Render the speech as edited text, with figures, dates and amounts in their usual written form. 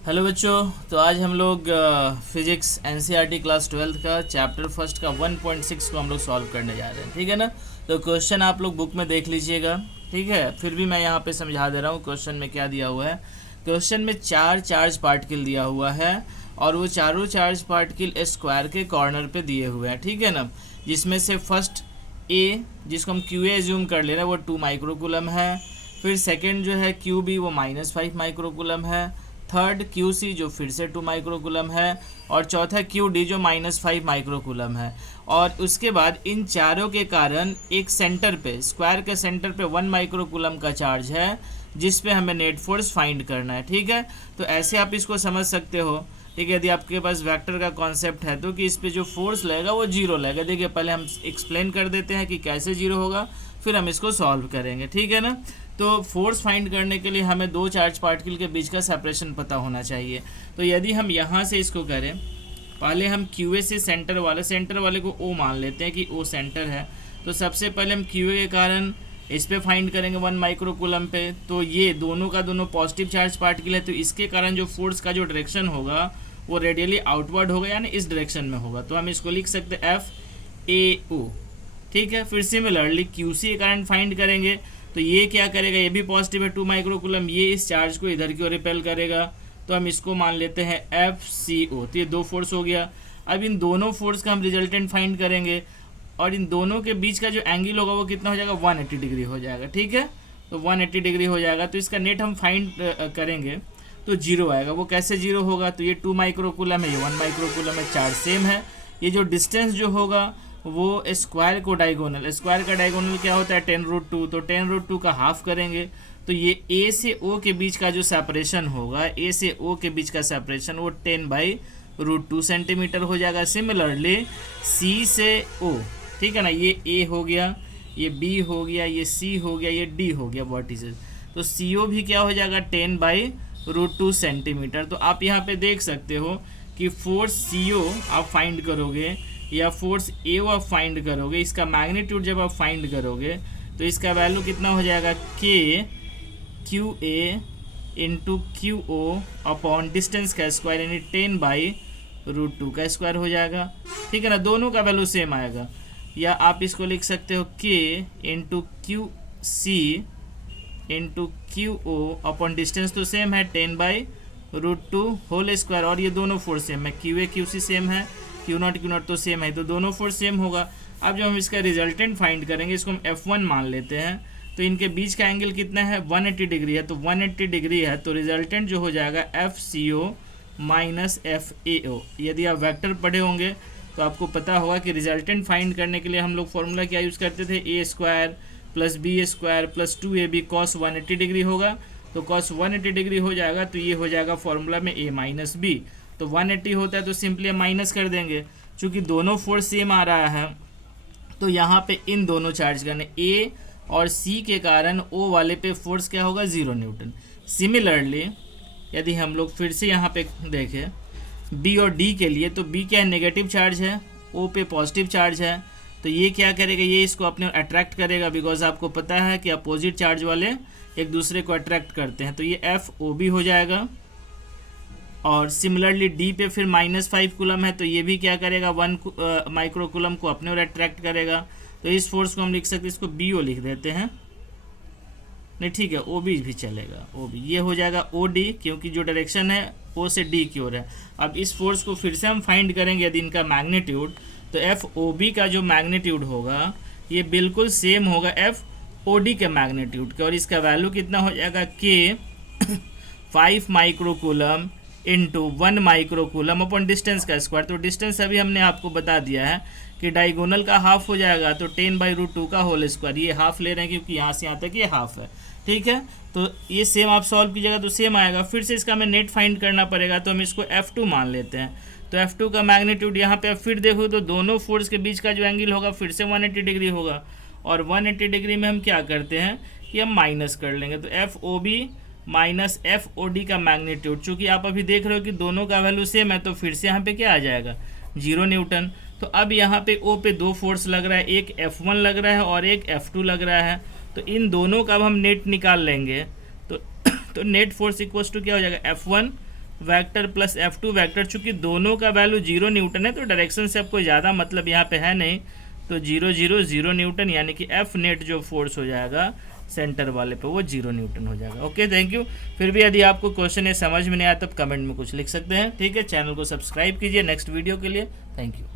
Hello बच्चों। तो आज हम लोग फिजिक्स एनसीईआरटी क्लास 12th का चैप्टर फर्स्ट का 1.6 को हम लोग सॉल्व करने जा रहे हैं। ठीक है ना। तो क्वेश्चन आप लोग बुक में देख लीजिएगा। ठीक है, फिर भी मैं यहाँ पे समझा दे रहा हूँ क्वेश्चन में क्या दिया हुआ है। क्वेश्चन में 4 चार्ज पार्टिकल दिया हुआ है और वो चारों चार्ज पार्टिकल स्क्वायर के कॉर्नर पे दिए हुए हैं। ठीक है ना। जिसमें से फर्स्ट ए, जिसको हम क्यू ए ज्यूम कर ले रहे हैं, वो 2 माइक्रोकूलम है। फिर सेकेंड जो है क्यू बी, वो -5 माइक्रोकूलम है। थर्ड क्यू सी, जो फिर से 2 माइक्रोकूलम है। और चौथा क्यू डी, जो -5 माइक्रोकूलम है। और उसके बाद इन चारों के कारण एक सेंटर पे, स्क्वायर के सेंटर पे 1 माइक्रोकूलम का चार्ज है, जिस पे हमें नेट फोर्स फाइंड करना है। ठीक है, तो ऐसे आप इसको समझ सकते हो। ठीक है, यदि आपके पास वेक्टर का कॉन्सेप्ट है तो कि इस पे जो फोर्स लगेगा वो जीरो लगेगा। देखिए, पहले हम एक्सप्लेन कर देते हैं कि कैसे जीरो होगा, फिर हम इसको सॉल्व करेंगे। ठीक है ना। तो फोर्स फाइंड करने के लिए हमें 2 चार्ज पार्टिकल के बीच का सेपरेशन पता होना चाहिए। तो यदि हम यहाँ से इसको करें, पहले हम क्यू ए से सेंटर वाले को ओ मान लेते हैं कि ओ सेंटर है। तो सबसे पहले हम क्यू ए के कारण इस पे फाइंड करेंगे 1 माइक्रोकूलम पे। तो ये दोनों का दोनों पॉजिटिव चार्ज पार्टिकल है, तो इसके कारण जो फोर्स का जो डायरेक्शन होगा वो रेडियली आउटवर्ड होगा, यानी इस डायरेक्शन में होगा। तो हम इसको लिख सकते हैं एफ ए ओ। ठीक है, फिर सिमिलरली क्यू सी के कारण फाइंड करेंगे। तो ये क्या करेगा, ये भी पॉजिटिव है 2 माइक्रोकूलम, ये इस चार्ज को इधर की ओर रिपेल करेगा। तो हम इसको मान लेते हैं एफ सी ओ। तो ये 2 फोर्स हो गया। अब इन दोनों फोर्स का हम रिजल्टेंट फाइंड करेंगे और इन दोनों के बीच का जो एंगल होगा वो कितना हो जाएगा, 180 डिग्री हो जाएगा। ठीक है, तो 180 डिग्री हो जाएगा। तो इसका नेट हम फाइंड करेंगे तो जीरो आएगा। वो कैसे जीरो होगा, तो ये 2 माइक्रोकूलम है, ये 1 माइक्रोकूलम है, चार्ज सेम है। ये जो डिस्टेंस जो होगा वो स्क्वायर को डायगोनल, स्क्वायर का डायगोनल क्या होता है 10√2, तो 10√2 का हाफ करेंगे। तो ये ए से ओ के बीच का जो सेपरेशन होगा, ए से ओ के बीच का सेपरेशन वो 10/√2 सेंटीमीटर हो जाएगा। सिमिलरली सी से ओ, ठीक है ना, ये ए हो गया, ये बी हो गया, ये सी हो गया, ये डी हो गया वर्टिसेस। तो सी ओ भी क्या हो जाएगा 10/√2 सेंटीमीटर। तो आप यहाँ पे देख सकते हो कि फोर्स सी ओ आप फाइंड करोगे या फोर्स ए ओ आप फाइंड करोगे, इसका मैग्नीट्यूड जब आप फाइंड करोगे तो इसका वैल्यू कितना हो जाएगा, K Q A into Q O upon distance का स्क्वायर, यानी 10/√2 का स्क्वायर हो जाएगा। ठीक है ना, दोनों का वैल्यू सेम आएगा। या आप इसको लिख सकते हो K into Q C into Q O upon distance तो सेम है 10/√2 होल स्क्वायर, और ये दोनों फोर्स सेम है, Q A Q C same है, क्यू नॉट तो सेम है, तो दोनों फोर्स सेम होगा। अब जब हम इसका रिजल्टेंट फाइंड करेंगे, इसको हम F1 मान लेते हैं। तो इनके बीच का एंगल कितना है, 180 डिग्री है। तो 180 डिग्री है तो रिजल्टेंट जो हो जाएगा F C O minus F A O. यदि आप वेक्टर पढ़े होंगे तो आपको पता होगा कि रिजल्टेंट फाइंड करने के लिए हम लोग फॉर्मूला क्या यूज़ करते थे, A square plus B square plus 2ab cos 180 degree होगा। तो कॉस 180 डिग्री हो जाएगा तो ये हो जाएगा फॉर्मूला में a माइनस बी। तो 180 होता है तो सिंपली हम माइनस कर देंगे, चूँकि दोनों फोर्स सेम आ रहा है। तो यहाँ पे इन दोनों चार्ज करने ए और सी के कारण ओ वाले पे फोर्स क्या होगा, 0 न्यूटन। सिमिलरली यदि हम लोग फिर से यहाँ पे देखें बी और डी के लिए, तो बी क्या है, नेगेटिव चार्ज है, ओ पे पॉजिटिव चार्ज है। तो ये क्या करेगा, ये इसको अपने अट्रैक्ट करेगा, बिकॉज आपको पता है कि अपोजिट चार्ज वाले एक दूसरे को अट्रैक्ट करते हैं। तो ये एफ ओ बी हो जाएगा। और सिमिलरली डी पे फिर -5 कूलम है, तो ये भी क्या करेगा, 1 माइक्रोकूलम को अपने और अट्रैक्ट करेगा। तो इस फोर्स को हम लिख सकते हैं, इसको बी ओ लिख देते हैं, नहीं ठीक है ओ बी भी चलेगा, ओ बी ये हो जाएगा ओ डी, क्योंकि जो डायरेक्शन है ओ से डी की ओर है। अब इस फोर्स को फिर से हम फाइंड करेंगे यदि इनका मैग्नीट्यूड, तो एफ ओ बी का जो मैग्नीट्यूड होगा ये बिल्कुल सेम होगा एफ ओ डी के मैग्नीट्यूड के, और इसका वैल्यू कितना हो जाएगा, के 5 microcoulomb into 1 microcoulomb upon distance का स्क्वायर। तो डिस्टेंस अभी हमने आपको बता दिया है कि डायगोनल का हाफ हो जाएगा, तो 10/√2 का होल स्क्वायर। ये हाफ ले रहे हैं क्योंकि यहाँ से यहाँ तक ये हाफ है। ठीक है, तो ये सेम आप सॉल्व कीजिएगा तो सेम आएगा। फिर से इसका हमें नेट फाइंड करना पड़ेगा, तो हम इसको F2 मान लेते हैं। तो F2 का मैग्नीट्यूड यहाँ पे आप फिर देखो तो दोनों फोर्स के बीच का जो एंगल होगा फिर से 180 डिग्री होगा, और 180 डिग्री में हम क्या करते हैं कि हम माइनस कर लेंगे। तो F O B minus F O D का मैग्नीट्यूड, चूँकि आप अभी देख रहे हो कि दोनों का वैल्यू सेम है, तो फिर से यहाँ पे क्या आ जाएगा, 0 न्यूटन। तो अब यहाँ पे ओ पे 2 फोर्स लग रहा है, एक F1 लग रहा है और एक F2 लग रहा है। तो इन दोनों का अब हम नेट निकाल लेंगे। तो नेट फोर्स इक्वल्स टू क्या हो जाएगा, F1 vector plus F2 vector, चूँकि दोनों का वैल्यू 0 न्यूटन है तो डायरेक्शन से आपको ज़्यादा मतलब यहाँ पे है नहीं, तो 0 0 0 न्यूटन, यानी कि F नेट जो फोर्स हो जाएगा सेंटर वाले पे वो 0 न्यूटन हो जाएगा। Okay, thank you. फिर भी यदि आपको क्वेश्चन ये समझ में नहीं आया तो कमेंट में कुछ लिख सकते हैं। ठीक है, चैनल को सब्सक्राइब कीजिए नेक्स्ट वीडियो के लिए। Thank you.